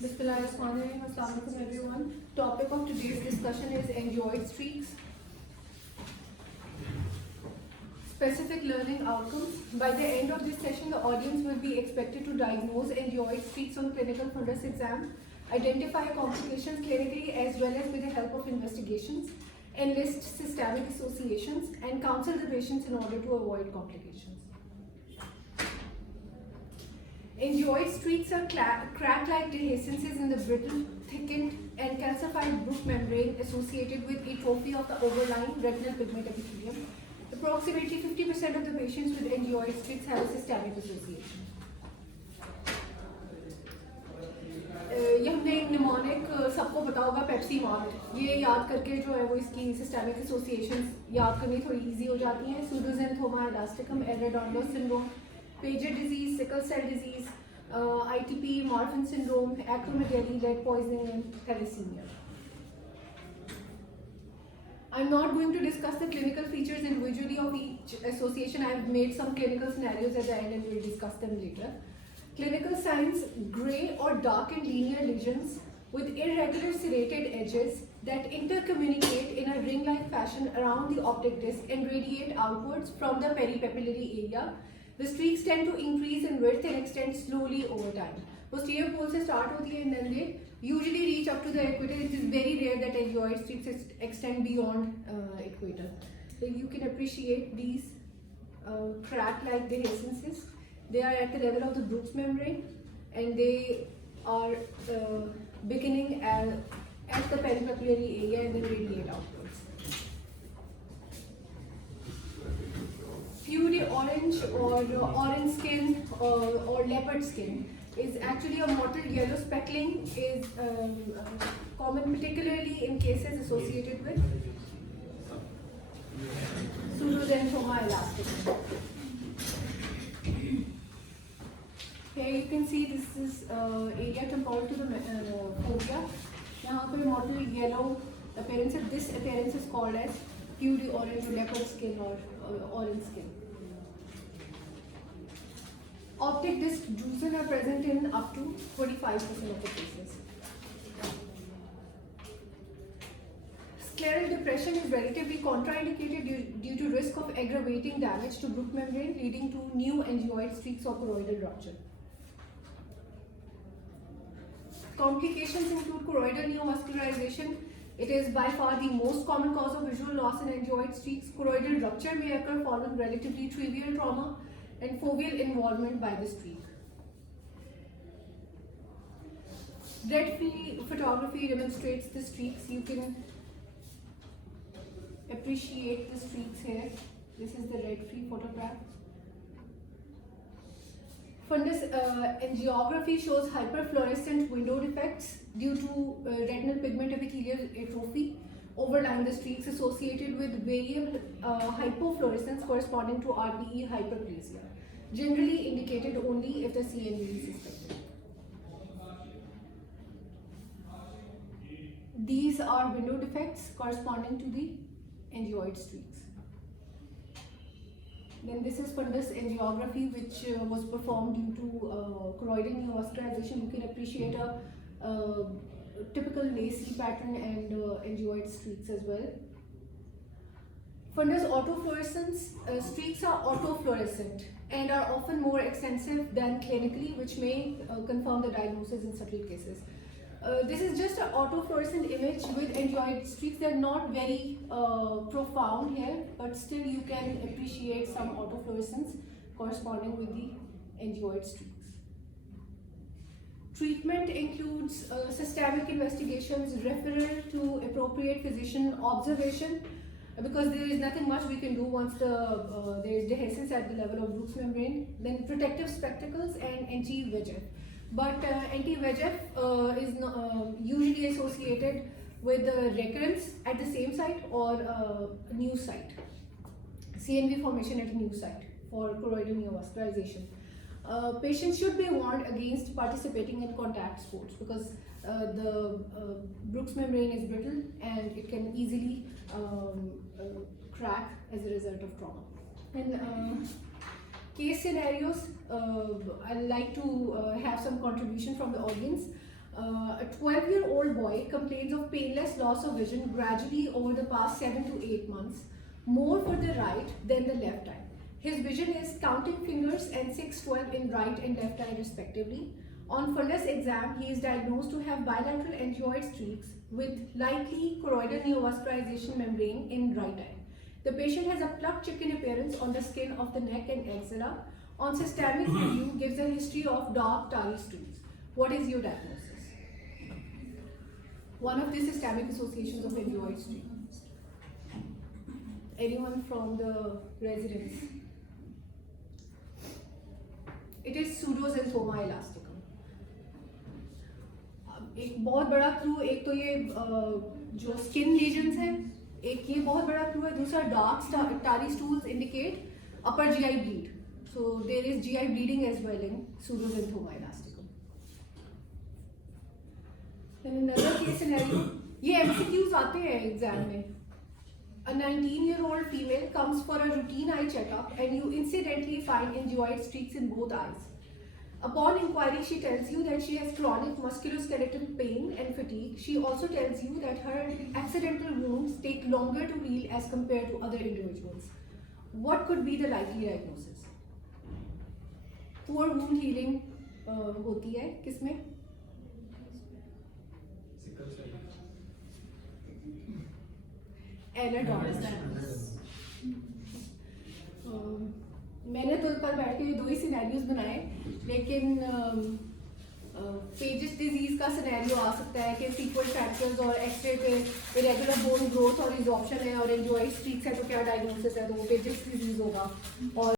Bismillahirrahmanirrahim. Assalamu alaikum everyone. Topic of today's discussion is angioid streaks. Specific learning outcomes. By the end of this session, the audience will be expected to diagnose angioid streaks on clinical fundus exam, identify complications clinically as well as with the help of investigations, enlist systemic associations, and counsel the patients in order to avoid complications. Angioid streaks are crack-like dehiscences in the brittle, thickened, and calcified Bruch membrane associated with atrophy of the overlying retinal pigment epithelium. Approximately 50% of the patients with angioid streaks have a systemic association. ये हमने एक mnemonic सबको पता होगा Pepsi mart, ये याद करके जो है वो इसकी सिस्टेमिक एसोसिएशंस याद करनी थोड़ी इजी हो जाती हैं. सूडोजेंथोमा एलास्टिकम, एरेडोंडोस syndrome, Paget disease, sickle cell disease, ITP, Marfan syndrome, acromegaly, lead poisoning, and thalassemia. I'm not going to discuss the clinical features individually of each association. I've made some clinical scenarios at the end and we'll discuss them later. Clinical signs: gray or darkened linear lesions with irregular serrated edges that intercommunicate in a ring-like fashion around the optic disc and radiate outwards from the peripapillary area. The streaks tend to increase in width and extend slowly over time. Posterior pole se start hoti hai and then they usually reach up to the equator. It is very rare that angioid streaks extend beyond equator. So you can appreciate these crack-like dehiscences. They are at the level of the Bruch membrane and they are beginning at the peripapillary area and then radiate outwards. Purely orange or orange skin or leopard skin is actually a mottled yellow speckling is common particularly in cases associated with pseudoxanthoma elasticum. Here you can see this is area temporal to the fovea. यहाँ पे mottled yellow appearance. This appearance is called as purely orange or leopard skin or orange skin. Optic disc drusen are present in up to 45% of the cases. Scleral depression is relatively contraindicated due to risk of aggravating damage to Bruch membrane leading to new angioid streaks or choroidal rupture. Complications include choroidal neovascularization. It is by far the most common cause of visual loss in angioid streaks. Choroidal rupture may occur following relatively trivial trauma and foveal involvement by the streak. Red-free photography demonstrates the streaks. You can appreciate the streaks here. This is the red-free photograph. Fundus angiography shows hyperfluorescent window defects due to retinal pigment epithelial atrophy overlying the streaks associated with variable hypofluorescence corresponding to RPE hyperplasia, generally indicated only if the CNV is suspected. These are window defects corresponding to the angioid streaks. Then this is fundus angiography, which was performed due to choroidal neovascularization. You can appreciate a typical lacy pattern and angioid streaks as well. Fundus autofluorescence, streaks are autofluorescent and are often more extensive than clinically, which may confirm the diagnosis in subtle cases. This is just an autofluorescent image with angioid streaks. They're not very profound here, but still you can appreciate some autofluorescence corresponding with the angioid streaks. Treatment includes systemic investigations, referral to appropriate physician observation, because there is nothing much we can do once there is dehiscence at the level of Bruch membrane. Then protective spectacles and anti-VEGF. But anti-VEGF is usually associated with recurrence at the same site or a new site. CNV formation at a new site for choroidal neovascularization. Patients should be warned against participating in contact sports because the Bruch membrane is brittle and it can easily crack as a result of trauma. And case scenarios, I'd like to have some contribution from the audience. A 12-year-old boy complains of painless loss of vision gradually over the past 7 to 8 months, more for the right than the left eye. His vision is counting fingers and 6/12 in right and left eye respectively. On fundus exam, he is diagnosed to have bilateral angioid streaks with likely choroidal neovascularization membrane in right eye. The patient has a plucked chicken appearance on the skin of the neck and axilla. On systemic review, gives a history of dark tarry stools. What is your diagnosis? One of the systemic associations of angioid streaks. Anyone from the residents? It is pseudoxanthoma elasticum. एक बहुत बड़ा clue, एक तो ये जो skin lesions है, एक ये बहुत बड़ा क्लू है. दूसरा dark Tari stools indicate upper GI bleed. So there is GI bleeding as well in pseudoxanthoma elasticum. In another case scenario, ये MCQs आते हैं एग्जाम में. A 19-year-old female comes for a routine eye checkup and you incidentally find angioid streaks in both eyes. Upon inquiry, she tells you that she has chronic musculoskeletal pain and fatigue. She also tells you that her accidental wounds take longer to heal as compared to other individuals. What could be the likely diagnosis? Poor wound healing होती है किसमें? मैंने तो ऊपर बैठ के ये 2 ही scenarios बनाए, लेकिन पेजिस डिजीज का सिनेरियो आ सकता है कि सीक्वल फ्रैक्चर्स और एक्सरे पे इरेगुलर बोन ग्रोथ और रिजॉर्प्शन है और एंजियोइड स्ट्रीक्स है तो क्या डायग्नोसिस है, तो वो पेजिस डिजीज होगा. और